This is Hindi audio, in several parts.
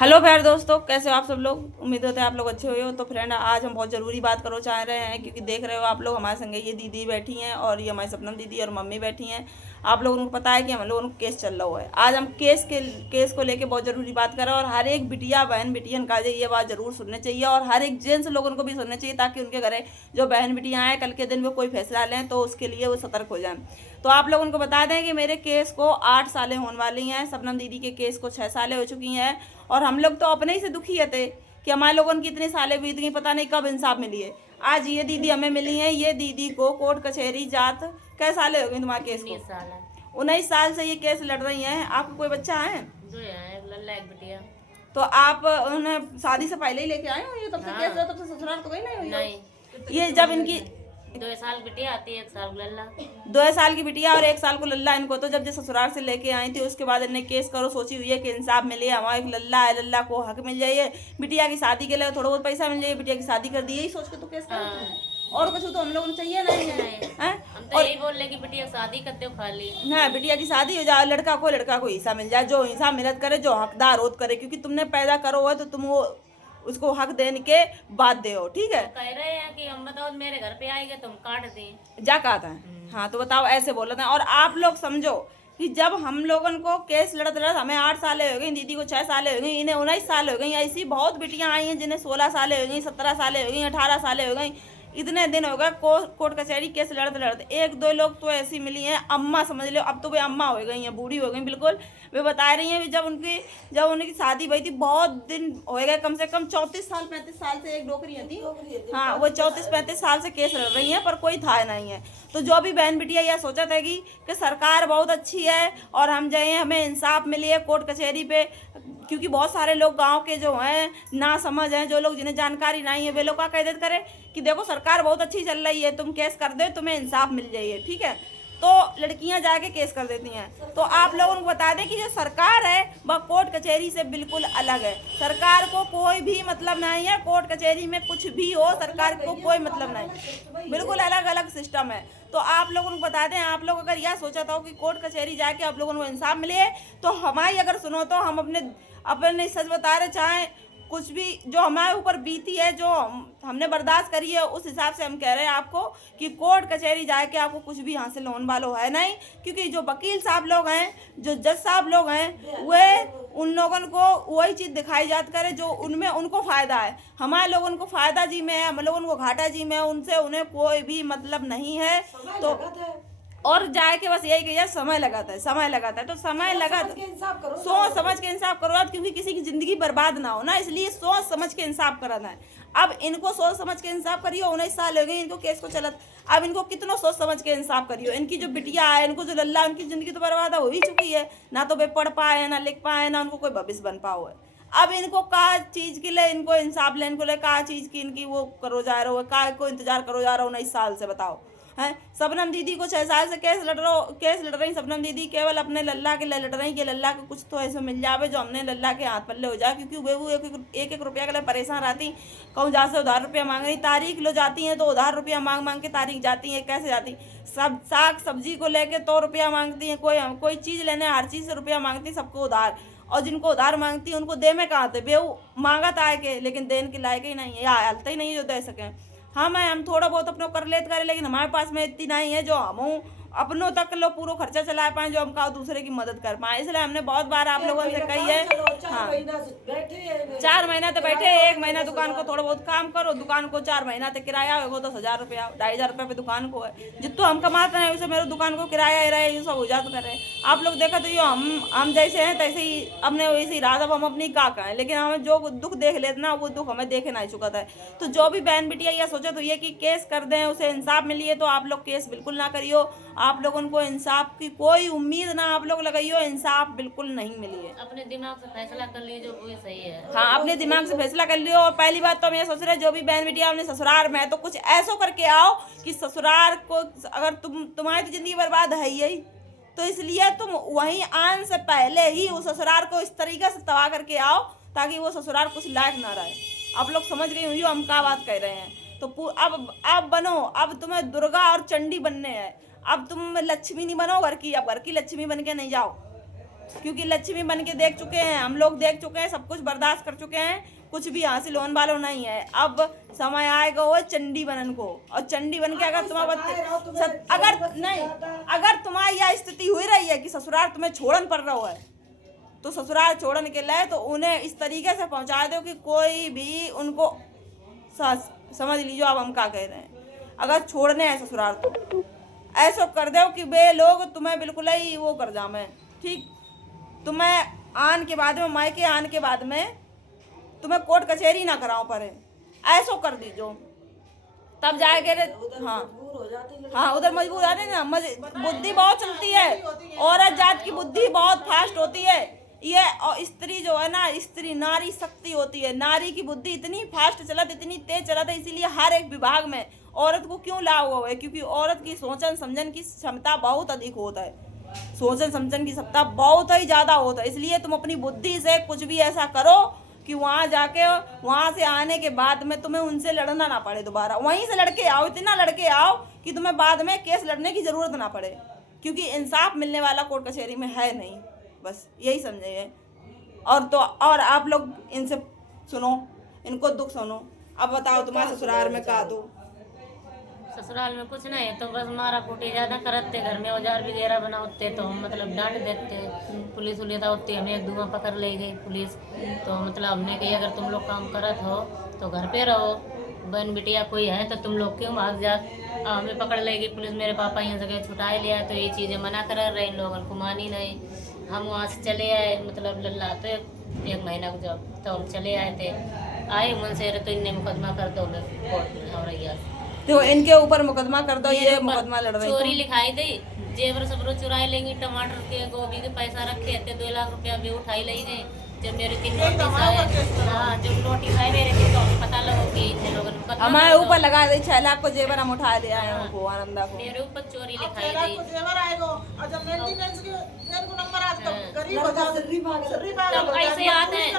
हेलो प्यारे दोस्तों, कैसे हो आप सब लोग। उम्मीद होता है आप लोग अच्छे हुए हो। तो फ्रेंड, आज हम बहुत ज़रूरी बात करो चाह रहे हैं, क्योंकि देख रहे हो आप लोग हमारे संगे ये दीदी बैठी हैं और ये हमारी सपनम दीदी और मम्मी बैठी हैं। आप लोगों को पता है कि हम लोगों को केस चल रहा है। आज हम केस को लेके बहुत ज़रूरी बात कर रहे हैं और हर एक बिटिया बहन बिटियन का ये बात ज़रूर सुननी चाहिए और हर एक जेंट्स लोगों को भी सुनना चाहिए, ताकि उनके घरे जो बहन बिटियाँ हैं कल के दिन वो कोई फैसला लें तो उसके लिए वो सतर्क हो जाएं। तो आप लोगों को बता दें कि मेरे केस को 8 सालें होने वाली हैं, सपनम दीदी के केस को 6 सालें हो चुकी हैं। और हम लोग तो अपने ही से दुखी थे कि हमारे लोगों की इतनी सालें बीत गई, पता नहीं कब इंसाफ मिली है। आज ये दीदी हमें मिली है। ये दीदी को कोर्ट कचहरी जात कै सालें हो गई तुम्हारे केस को? 19 साल से ये केस लड़ रही हैं। आपको कोई बच्चा है? एक बिटिया। तो आप उन्हें शादी से पहले ही लेके आए हो? ये तब से केस तब से ससुराल तो गई नहीं हुई? नहीं, ये जब इनकी 2 साल बिटिया आती है, 1 साल लल्ला। 2 साल की बिटिया और 1 साल को लल्ला। इनको तो जब ससुराल से लेके आई थी उसके बाद इन्हें केस करो सोची हुई है कि इंसाफ मिले, हमारा एक लल्ला है, लल्ला को हक मिल जाइए, बिटिया की शादी के लिए थोड़ा बहुत पैसा मिल जाइए, बिटिया की शादी कर दी, यही सोच के तो केस कर। और कुछ तो हम लोगों को चाहिए नहीं है। हम तो यही बोल रहे कि बिटिया शादी करते हो खाली। हाँ, बिटिया की शादी हो जाए, लड़का को हिस्सा मिल जाए, जो हिस्सा मिलत करे, जो हकदार होत करे, क्योंकि तुमने पैदा करो है तो तुम वो उसको हक देने के बाद दे हो। ठीक है, कह रहे हैं कि हम बताओ मेरे घर पे आएंगे तुम काट दें, जा कहा था। हाँ तो बताओ, ऐसे बोला था। और आप लोग समझो कि जब हम लोगों को केस लड़त लड़त हमें 8 सालें हो गई, दीदी को 6 सालें हो गई, इन्हें 19 साल हो गई। ऐसी बहुत बिटियां आई हैं जिन्हें 16 सालें हो गई, 17 सालें हो गई, 18 सालें हो गई। इतने दिन हो गए कोर्ट कचहरी केस लड़ते लड़ते। एक दो लोग तो ऐसी मिली हैं, अम्मा समझ लो, अब तो वे अम्मा हो गई हैं, बूढ़ी हो गई बिल्कुल। वे बता रही हैं जब उनकी शादी हुई थी बहुत दिन हो गए, कम से कम 34 साल 35 साल से एक डोकरी थी। हाँ, वो 34-35 साल से केस लड़ रही हैं पर कोई था नहीं है। तो जो भी बहन बिटिया यह सोचा था कि सरकार बहुत अच्छी है और हम जाए हमें इंसाफ मिले कोर्ट कचहरी पे, क्योंकि बहुत सारे लोग गांव के जो हैं ना समझ हैं, जो लोग जिन्हें जानकारी नहीं है, वे लोग क्या कह देते करें कि देखो सरकार बहुत अच्छी चल रही है, तुम केस कर दो तुम्हें इंसाफ मिल जाइए। ठीक है, तो लड़कियां जाके केस कर देती हैं। तो आप लोगों को बता दें कि जो सरकार है वह कोर्ट कचहरी से बिल्कुल अलग है। सरकार को कोई भी मतलब नहीं है, कोर्ट कचहरी में कुछ भी हो सरकार को कोई मतलब नहीं, बिल्कुल अलग अलग सिस्टम है। तो आप लोगों को बता दें, आप लोग अगर यह सोचा था कि कोर्ट कचहरी जाके आप लोगों को इंसाफ मिले, तो हमारी अगर सुनो तो हम अपने सच बता रहे, चाहे कुछ भी जो हमारे ऊपर बीती है, जो हमने बर्दाश्त करी है, उस हिसाब से हम कह रहे हैं आपको कि कोर्ट कचहरी जाके आपको कुछ भी हासिल होने वाला है नहीं। क्योंकि जो वकील साहब लोग हैं, जो जज साहब लोग हैं, वे उन लोगों को वही चीज़ दिखाई जाती करे जो उनमें उनको फ़ायदा है। हमारे लोगों को फ़ायदा जी में है, हम लोगों को घाटा जी में है, उनसे उन्हें कोई भी मतलब नहीं है। तो और जाए के बस यही कहिए, समय लगाता है तो समय लगा, सोच समझ के इंसाफ करो, क्योंकि किसी की जिंदगी बर्बाद ना हो ना, इसलिए सोच समझ के इंसाफ कराना है। अब इनको सोच समझ के इंसाफ करियो, 19 साल हो गए इनको केस को चलत, अब इनको कितना सोच समझ के इंसाफ करियो। इनकी जो बिटिया है, इनको जो लल्ला, उनकी जिंदगी तो बर्बाद हो ही चुकी है, ना तो वे पढ़ पाए, ना लिख पाए, ना उनको कोई भविष्य बन पाओ है। अब इनको का चीज़ के लिए, इनको इंसाफ लेने को ले का चीज़ की इनकी वो करो जा रहा हो, का को इंतजार करो जा रहा हो 19 साल से, बताओ हैं। सबनम दीदी को 6 साल से केस लड़ रही सबनम दीदी केवल अपने लल्ला के लिए लड़ रही कि लल्ला को कुछ तो ऐसे मिल जावे जो हमने लल्ला के हाथ पल्ले हो जाए, क्योंकि वो एक रुपया के लिए परेशान रहती। कहूँ जहाँ से उधार रुपया मांग रही, तारीख लो जाती हैं तो उधार रुपया मांग मांग के तारीख जाती है, कैसे जाती, सब साग सब्जी को लेके तो रुपया मांगती हैं, कोई चीज़ लेने हर चीज़ से रुपया मांगती, सबको उधार। और जिनको उधार मांगती है उनको दे में कहाँ थे, बेऊ मांगत आए के, लेकिन देने के लायक ही नहीं है, या हालत ही नहीं जो दे सकें। हाँ, हम थोड़ा बहुत अपने कर लेते करें, लेकिन हमारे पास में इतनी नहीं है जो हम अपनों तक लो पूरा खर्चा चला पाए, जो हम का दूसरे की मदद कर पाए। इसलिए हमने बहुत बार आप लोगों से कही है, हाँ 4 महीना तो बैठे, 1 महीना दुकान को थोड़ा बहुत काम करो, दुकान को 4 महीना तक किराया होगा 10,000 रुपया, 2,500 रुपये पे दुकान को है, जितना हम कमाते हैं उसे मेरे दुकान को किराया रहे, ये सब हो जाता करे। आप लोग देखा तो ये हम जैसे हैं तैसे ही अपने वैसे ही रात, अब हम अपनी का कहें, लेकिन हमें जो दुख देख लेते ना वो दुख हमें देखे नहीं चुका था। तो जो भी बहन बिटिया यह सोचे तो ये कि केस कर दें, उसे इंसाफ मिलिए, तो आप लोग केस बिल्कुल ना करियो। आप लोगों को इंसाफ की कोई उम्मीद ना आप लोग लगाइयो, इंसाफ बिल्कुल नहीं मिली है। अपने दिमाग से फैसला कर लीजिए, वो सही है। हाँ, अपने दिमाग से फैसला कर लियो। और पहली बात तो हम ये सोच रहे, जो भी बहन बिटिया अपने ससुराल में है तो कुछ ऐसा करके आओ कि ससुराल को, अगर तुम्हारी तो जिंदगी बर्बाद है ही, तो इसलिए तुम वहीं आने से पहले ही उस ससुराल को इस तरीके से तबाह करके आओ ताकि वो ससुराल कुछ लायक ना रहे। आप लोग समझ गए हुई हम क्या बात कह रहे हैं। तो अब बनो, अब तुम्हें दुर्गा और चंडी बनने हैं, अब तुम लक्ष्मी नहीं बनो घर की, अब घर की लक्ष्मी बन के नहीं जाओ। क्योंकि लक्ष्मी बन के देख चुके हैं, हम लोग देख चुके हैं, सब कुछ बर्दाश्त कर चुके हैं, कुछ भी हासिल होने वाला नहीं है। अब समय आएगा वो चंडी बनन को, और चंडी बन के अगर अगर तुम्हारी यह स्थिति हुई रही है कि ससुराल तुम्हें छोड़न पड़ रहा है, तो ससुराल छोड़न के लिए तो उन्हें इस तरीके से पहुंचा दो कि कोई भी उनको समझ लीजिए अब हम क्या कह रहे हैं। अगर छोड़ने हैं ससुराल तो ऐसा कर दो कि वे लोग तुम्हें बिल्कुल ही वो कर जामे, ठीक, तुम्हें आन के बाद में, मायके आन के बाद में तुम्हें कोर्ट कचहरी ना कराओ पड़े, ऐसा कर दीजो, तब जाके हाँ उधर मजबूर आते ना। बुद्धि बहुत चलती है, औरत जात की बुद्धि बहुत फास्ट होती है ये, और स्त्री जो है ना, स्त्री नारी शक्ति होती है, नारी की बुद्धि इतनी फास्ट चलत, इतनी तेज चलत है, इसीलिए हर एक विभाग में औरत को क्यों ला हुआ है, क्योंकि औरत की सोचन समझन की क्षमता बहुत अधिक होता है, सोचन समझन की क्षमता बहुत ही ज़्यादा होता है। इसलिए तुम अपनी बुद्धि से कुछ भी ऐसा करो कि वहाँ जाके, वहाँ से आने के बाद में तुम्हें उनसे लड़ना ना पड़े दोबारा, वहीं से लड़के आओ, इतना लड़के आओ कि तुम्हें बाद में केस लड़ने की ज़रूरत ना पड़े, क्योंकि इंसाफ मिलने वाला कोर्ट कचहरी में है नहीं, बस यही समझिए। और आप लोग इनसे सुनो, इनको दुख सुनो। अब बताओ तुम्हारे ससुराल में का दो? ससुराल में कुछ नहीं, तो बस मारा कूटी ज्यादा करते, घर में औजार वगैरह बनाते तो हम मतलब डांट देते, पुलिस उलिस होती, हमें एक धुआं पकड़ ले गई पुलिस, तो मतलब हमने कही अगर तुम लोग काम करत हो तो घर पे रहो, बहन बिटिया कोई है तो तुम लोग क्यों भाग जा, हमें पकड़ लेगी पुलिस। मेरे पापा यहाँ जगह छुटाए लिया, तो ये चीज़ें मना कर रहे इन लोगों को मानी नहीं। हम वहाँ से चले आए, मतलब लल्लाते 1 महीना को जब तो हम चले आए थे, आए मन से तो इनने मुकदमा कर दो कोर्ट में हो रही है, तो इनके ऊपर मुकदमा कर दो, ये मुकदमा लड़ रही, चोरी लिखाई दी, जेवर सबरो चुराए लेंगी, टमाटर के गोभी के पैसा रखे थे, 2 लाख रुपया भी उठाई ले गए। जब मेरे 3 नोटिस आए, हाँ जब नोटिस आए मेरे की तो पता लगा कि इतने लोगों ने हमारे ऊपर लगा दी 6 लाख को जेवर हम उठा ले आए हैं उनको, आनंदा को मेरे ऊपर चोरी लिखाई दी। तब ऐसे आते हैं,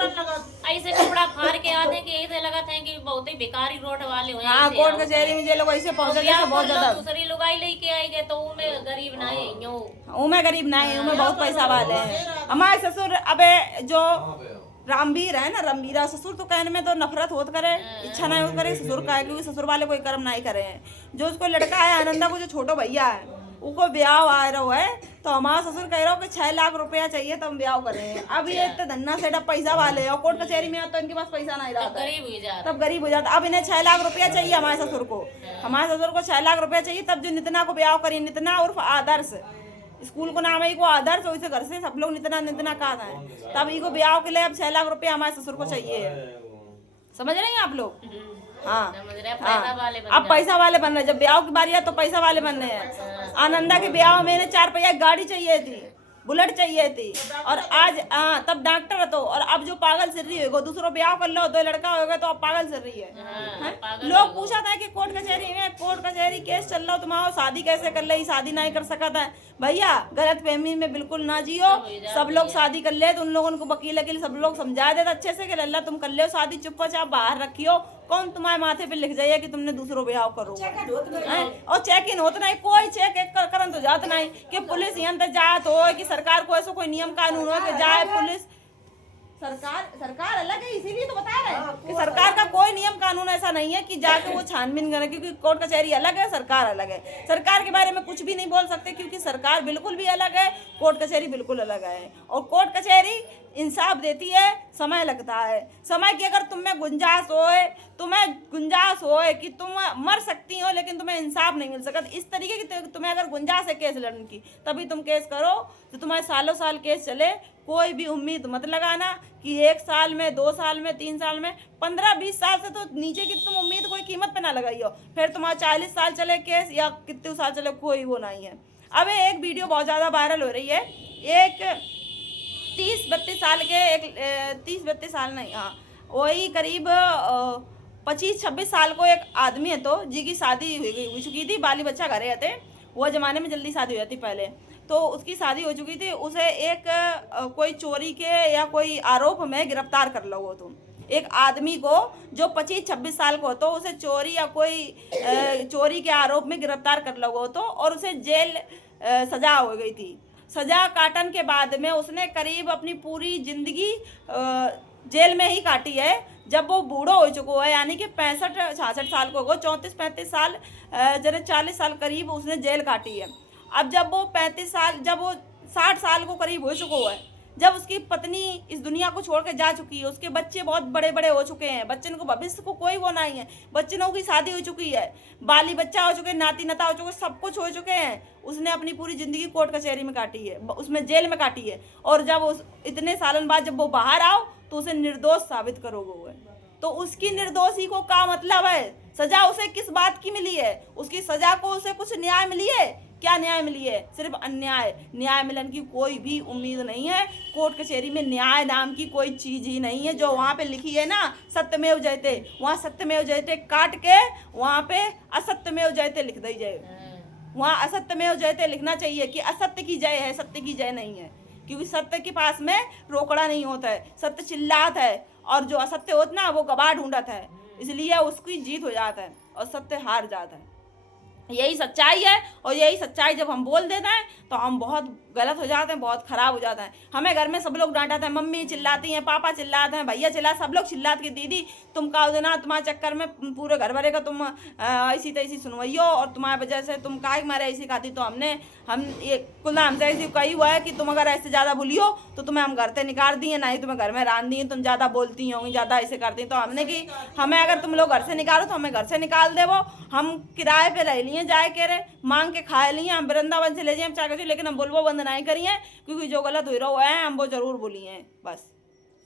ऐसे कपड़ा फाड़ के आते हैं कि ऐसे लगा था कि बहुत ही बेकारी रोड वाले हुए। हाँ कोर्ट कचहरी में जे लोग ऐसे पहुंचे थे बहुत ज्यादा, दूसरी लुगाई लेके आएंगे तो उनमें गरीब नहीं, उनमें गरीब नहीं, उनमें बहुत पैसा वाले हैं। हमारे ससुर अबे जो रामवीर है ना, रमवीरा ससुर, तो कहने में तो नफरत होत करे, इच्छा नहीं होत करे ससुर का है, क्योंकि ससुर वाले कोई कर्म नहीं करे हैं। जो उसको लड़का है आनंदा को, जो छोटो भैया है, उनको ब्याह आ रहा है, तो हमारा ससुर कह रहा हो कि 6 लाख रुपया चाहिए तो हम ब्याह करें। अब ये इतने धन्ना से पैसा वाले और कोर्ट कचहरी में तो इनके पास पैसा नहीं रहता, तब गरीब हो जाता। अब इन्हें 6 लाख रुपया चाहिए हमारे ससुर को, 6 लाख रुपया चाहिए, तब जो नितना को ब्याह करें, नितना उर्फ आदर्श, स्कूल को नाम है को आदर्श, वैसे घर से सब लोग नितना नितना कहा है, तब इनको ब्याह के लिए अब 6 लाख रुपया हमारे ससुर को चाहिए। समझ रहे हैं आप लोग? हाँ, अब पैसा वाले बन रहे, जब ब्याह की बारी है तो पैसा वाले बन रहे हैं। आनंदा के ब्याह में 4 पहिया गाड़ी चाहिए थी, बुलेट चाहिए थी, और आज तब डॉक्टर तो, और अब जो पागल सिर रही हो, दूसरों ब्याह कर लो 2 लड़का होगा तो अब पागल सिर रही है। लोग पूछा था कि कोर्ट कचहरी केस चल रहा हो तुम्हारा, शादी कैसे कर ले, शादी नहीं कर सका था। भैया गलत फहमी में बिल्कुल ना जियो, सब लोग शादी कर ले तो उन लोगों को वकील सब लोग समझा देता अच्छे से कि लल्ला तुम कर ले शादी, चुपचाप बाहर रखियो, कौन तुम्हारे माथे पे लिख जाइए कि तुमने दूसरों ब्याह करो, और चेक इन होता नहीं, कोई चेक एक करन तो जाता नहीं कि पुलिस यहाँ तक जात हो, कि सरकार को ऐसा कोई नियम कानून हो कि जाए पुलिस। सरकार अलग है, इसीलिए तो बता रहे हैं कि सरकार का कोई नियम कानून ऐसा नहीं है कि जाके वो छानबीन करे, क्योंकि कोर्ट कचहरी अलग है, सरकार अलग है। सरकार के बारे में कुछ भी नहीं बोल सकते, क्योंकि सरकार बिल्कुल भी अलग है, कोर्ट कचहरी बिल्कुल अलग है। और कोर्ट कचहरी इंसाफ देती है, समय लगता है, समय की अगर तुम्हें गुंजाइश होए कि तुम मर सकती हो लेकिन तुम्हें इंसाफ नहीं मिल सकता, इस तरीके की तुम्हें अगर गुंजाइश है केस लड़ने की, तभी तुम केस करो, तो तुम्हारे सालों साल केस चले। कोई भी उम्मीद मत लगाना कि 1 साल में, 2 साल में, 3 साल में, 15-20 साल से तो नीचे की तुम उम्मीद कोई कीमत पे ना लगाइयो, फिर तुम्हारा 40 साल चले केस या कितने साल चले, कोई वो नहीं है। अब एक वीडियो बहुत ज़्यादा वायरल हो रही है, एक 30-32 साल के, 30-32 साल नहीं, हाँ वही करीब 25-26 साल को एक आदमी है तो जी की शादी हो चुकी थी, बाली बच्चा घरे थे, वो ज़माने में जल्दी शादी हो जाती पहले, तो उसकी शादी हो चुकी थी, उसे एक कोई चोरी के या कोई आरोप में गिरफ्तार कर लो हो तुम, एक आदमी को जो 25-26 साल को हो तो उसे चोरी या कोई चोरी के आरोप में गिरफ्तार कर लो हो तो, और उसे जेल सजा हो गई थी। सजा काटन के बाद में उसने करीब अपनी पूरी जिंदगी जेल में ही काटी है। जब वो बूढ़ो हो चुका है, यानी कि 65-66 साल को होगा, 34-35 साल जरा 40 साल करीब उसने जेल काटी है। अब जब वो 35 साल, जब वो 60 साल को करीब हो चुका है, जब उसकी पत्नी इस दुनिया को छोड़ के जा चुकी है, उसके बच्चे बहुत बड़े बड़े हो चुके हैं, बच्चों को भविष्य को कोई वो नहीं है, बच्चों की शादी हो चुकी है, बाली बच्चा हो चुके, नाती नता हो चुके, सब कुछ हो चुके हैं, उसने अपनी पूरी जिंदगी कोर्ट कचहरी में काटी है, उसमें जेल में काटी है। और जब उस इतने सालन बाद जब वो बाहर आओ तो उसे निर्दोष साबित करोगे वो, तो उसकी निर्दोषी को क्या मतलब है? सजा उसे किस बात की मिली है? उसकी सजा को उसे कुछ न्याय मिली है? क्या न्याय मिली है? सिर्फ अन्याय। न्याय मिलन की कोई भी उम्मीद नहीं है। कोर्ट कचहरी में न्याय नाम की कोई चीज ही नहीं है। जो वहाँ पे लिखी है ना, सत्यमेव जयते, वहाँ सत्यमेव जयते काट के वहाँ पे असत्यमेव जयते लिख दी जाए। वहाँ असत्यमेव जयते लिखना चाहिए कि असत्य की जय है, सत्य की जय नहीं है। क्योंकि सत्य के पास में रोकड़ा नहीं होता है, सत्य चिल्लात है, और जो असत्य होता ना वो गवाह ढूंढत है, इसलिए उसकी जीत हो जाता है और सत्य हार जाता है। यही सच्चाई है। और यही सच्चाई जब हम बोल देते हैं तो हम बहुत गलत हो जाते हैं, बहुत खराब हो जाता है। हमें घर में सब लोग डांटाते हैं, मम्मी चिल्लाती हैं, पापा चिल्लाते हैं, भैया चिल्ला, सब लोग चिल्लाते कि दीदी तुम का देना, तुम्हारे चक्कर में पूरे घर भरे का तुम ऐसी तैसी सुनवाइयो, और तुम्हारी वजह से तुम काहे मारे ऐसी खाती, तो हम ये कुल हमसे ऐसी कही हुआ है कि तुम अगर ऐसे ज़्यादा भूलियो तो तुम्हें हम घर से निकाल दिए, ना ही तुम्हें घर में रान दिए, तुम ज़्यादा बोलती होंगी, ज़्यादा ऐसे करती। तो हमने कि हमें अगर तुम लोग घर से निकालो तो हमें घर से निकाल दे, वो हम किराए पे रह लिए, जाए के रे मांग के खाए लिए, हम वृंदावन से ले जाए, हम चाहे, लेकिन हम बोलबो बंद नहीं करिए, क्योंकि जो गलत हो रहा है हम वो जरूर बोलिए। बस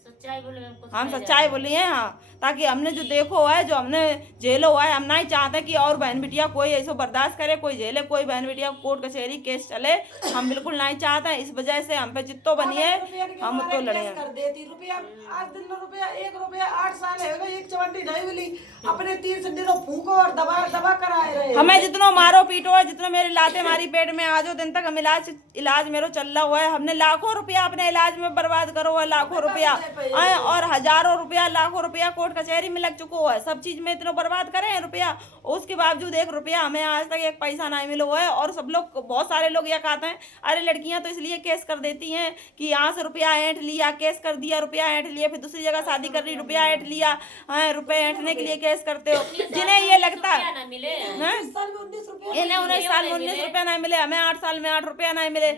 सच्चाई बोले, हम सच्चाई बोलिए। हाँ, ताकि हमने जो देखो है, जो हमने झेलो है, हम नहीं चाहते कि और बहन बिटिया कोई ऐसा बर्दाश्त करे, कोई झेले, कोई बहन बिटिया कोर्ट कचहरी केस चले, हम बिल्कुल नहीं चाहते हैं। इस वजह से हम पे जितो बनिए, हम तो लड़े कर देती रुपया, आज दिन में रुपया 1 रुपया 8 साल है, एक चवंडी नहीं मिली, अपने 3 से दिनों फूको और दबा कराए रहे। हमें जितनो मारो पीटो है, जितनो मेरे लाते मारी पेट में आज दिन तक हम इलाज मेरा चल रहा हुआ है, हमने लाखों रुपया अपने इलाज में बर्बाद करो है, लाखों रुपया और हजारों रुपया, लाखों रुपया कोर्ट कचहरी में लग चुका है, सब चीज में इतना बर्बाद करे हैं रुपया, उसके बावजूद 1 रुपया हमें आज तक 1 पैसा नहीं मिला हुआ है। और सब लोग, बहुत सारे लोग यह कहते हैं अरे लड़कियां तो इसलिए केस कर देती हैं कि यहाँ से रुपया ऐंठ लिया, केस कर दिया, रुपया ऐंठ लिया, फिर दूसरी जगह शादी कर रही, रुपया ऐंठ लिया, रुपये ऐंठने के लिए केस करते हो। जिन्हें ये लगता है इन्हें 19 साल में 19 रुपया नहीं मिले, हमें 8 साल में 8 रुपया नहीं मिले,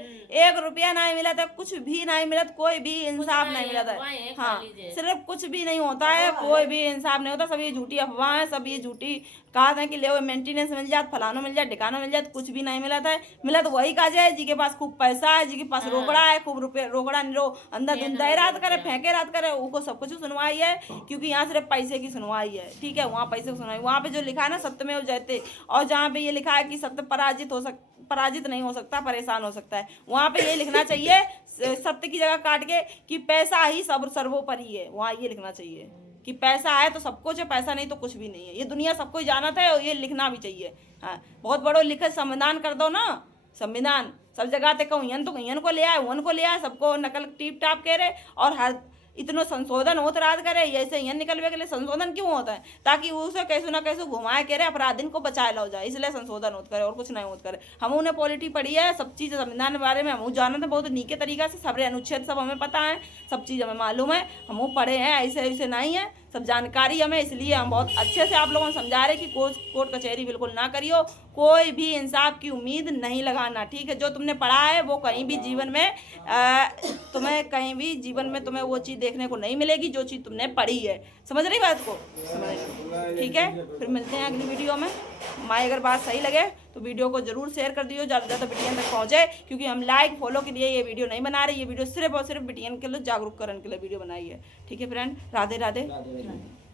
1 रुपया नहीं मिला था, कुछ भी नहीं मिला, कोई भी इंसाफ नहीं मिला था। हाँ, सिर्फ कुछ भी नहीं होता है, कोई भी इंसाफ नहीं होता, सब ये झूठी अफवाह है, सब ये झूठी कहा था कि ले मेंटेनेंस मिल जात, फलानो मिल जाए, ठिकानो मिल जाए, कुछ भी नहीं मिला था। मिला तो वही कहा जाए जी के पास खूब पैसा है, जी के पास रोकड़ा है, खूब रुपये रोकड़ा निरो अंदर दिन दे रात करे, फेंके रात करे, उनको सब कुछ सुनवाई है, क्योंकि यहाँ सिर्फ पैसे की सुनवाई है। ठीक है, वहाँ पैसे की सुनवाई, वहाँ पे जो लिखा है ना सत्यमेव जयते, और जहाँ पे ये लिखा है कि सत्य पराजित नहीं हो सकता, परेशान हो सकता है, वहाँ पे ये लिखना चाहिए सत्य की जगह काट के कि पैसा ही सर्वोपरि है। वहाँ ये लिखना चाहिए कि पैसा है तो सब कुछ है, पैसा नहीं तो कुछ भी नहीं है। ये दुनिया सबको जानता है और ये लिखना भी चाहिए। हाँ, बहुत बड़ो लिखे संविधान कर दो ना, संविधान सब जगह ते कहूँ तो कहीं को ले आए, वन को ले आए, सबको नकल टीप टाप कह रहे, और हर इतना संशोधन होता रात करे, ऐसे यहाँ निकलवे के लिए संशोधन क्यों होता है? ताकि उसे कैसे ना कैसे घुमाए करे, अपराधी को बचाए लो जाए, इसलिए संशोधन होता करे, और कुछ नहीं होता करे। हम उन्हें पॉलिटी पढ़ी है, सब चीज़ संविधान के बारे में हम जानते हैं बहुत नीके तरीका से, सब अनुच्छेद सब हमें पता है, सब चीज़ हमें मालूम है, हम पढ़े हैं, ऐसे नहीं है, सब जानकारी हमें, इसलिए हम बहुत अच्छे से आप लोगों को समझा रहे कि कोर्ट कचहरी बिल्कुल ना करियो, कोई भी इंसाफ की उम्मीद नहीं लगाना। ठीक है, जो तुमने पढ़ा है वो कहीं भी जीवन में तुम्हें वो चीज़ देखने को नहीं मिलेगी जो चीज़ तुमने पढ़ी है। समझ रही बात को? ठीक है, फिर मिलते हैं अगली वीडियो में। हमारी अगर बात सही लगे तो वीडियो को जरूर शेयर कर दियो, ज़्यादा से ज़्यादा बिटियन तक पहुँचे, क्योंकि हम लाइक फॉलो के लिए ये वीडियो नहीं बना रहे, ये वीडियो सिर्फ और सिर्फ बिटियन के लिए जागरूक करने के लिए वीडियो बनाई है। ठीक है फ्रेंड, राधे राधे।